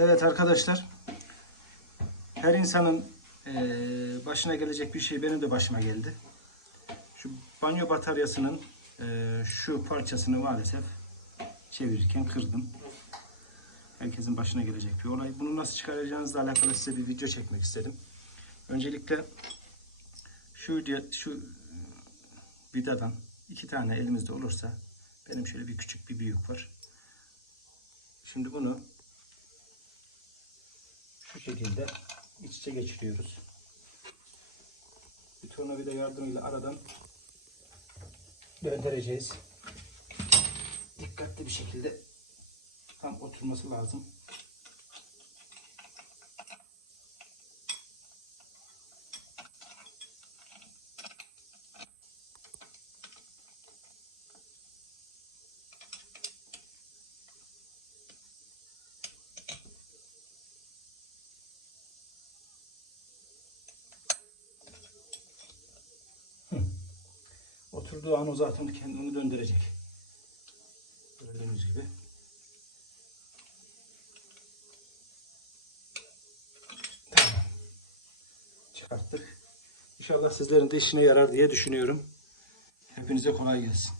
Evet arkadaşlar. Her insanın eee, başına gelecek bir şey benim de başıma geldi. Şu banyo bataryasının eee, şu parçasını maalesef çevirirken kırdım. Herkesin başına gelecek bir olay. Bunu nasıl çıkaracağınızla alakalı size bir video çekmek istedim. Öncelikle şu şu vidadan iki tane elimizde olursa benim şöyle bir küçük bir büyük var. Şimdi bunu şekilde iç içe geçiriyoruz. Bir tornavida yardımıyla aradan döndüreceğiz. Dikkatli bir şekilde tam oturması lazım. Oturduğu an o zaten kendini döndürecek. Gördüğünüz gibi. Tamam. Çıkarttık. İnşallah sizlerin de işine yarar diye düşünüyorum. Hepinize kolay gelsin.